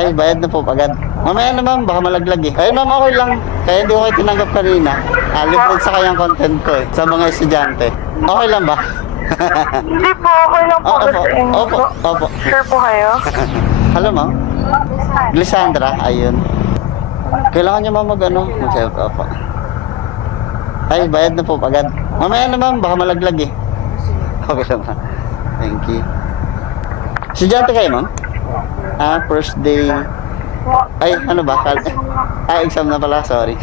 Ay, bayad na po agad. Mamaya na ma'am, baka malaglag eh. Ayun ma'am, okay lang. Kaya hindi ko kayo tinanggap kanina. Libre sa kayang content ko eh, sa mga estudyante. Okay lang ba? Hindi po, okay lang po. Opo, opo, opo. Sure po kayo? Hello ma'am? Glissandra, ayun. Kailangan niyo ma'am mag-self opo. Ay, bayad na po agad. Mamaya na ma'am, baka malaglag eh. Okay lang ma'am. Thank you. Estudyante kayo ma'am? First day. Ay, ano ba? Exam na pala, sorry.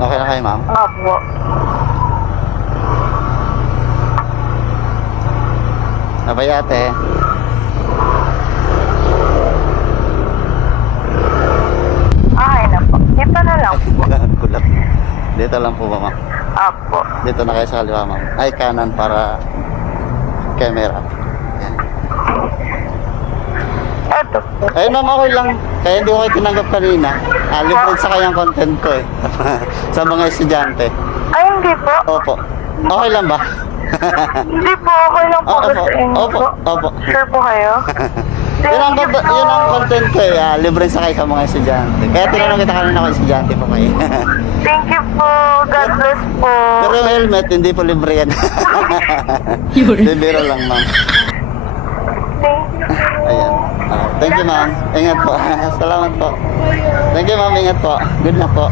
Okay na kayo ma'am? Opo. Abay ate. Okay na po. Dito na lang po. Kulap. Dito lang po ba ma'am? Opo. Dito na kayo sa kaliwa ma'am. Ay, kanan para camera. Yan. Eto po. Ayun ma'am, okay lang. Kaya hindi ko kayo tinanggap kanina. Libre sa kayang content ko eh. Sa mga estudyante. Ay, hindi po. Opo. Okay lang ba? Hindi po, okay lang po. Opo, Sa inyo opo, po. opo. Sure po kayo? Yun ang content ko eh. Libre sa kayo sa mga estudyante. Kaya tinanong kita kanina kung estudyante po kayo. Thank you po. God bless po. Pero yung helmet, hindi po libre yan. Libero lang ma'am. Thank you. Ayan. Thank you ma'am. Ingat po. Salamat po. Thank you ma'am. Ingat po. Good luck po.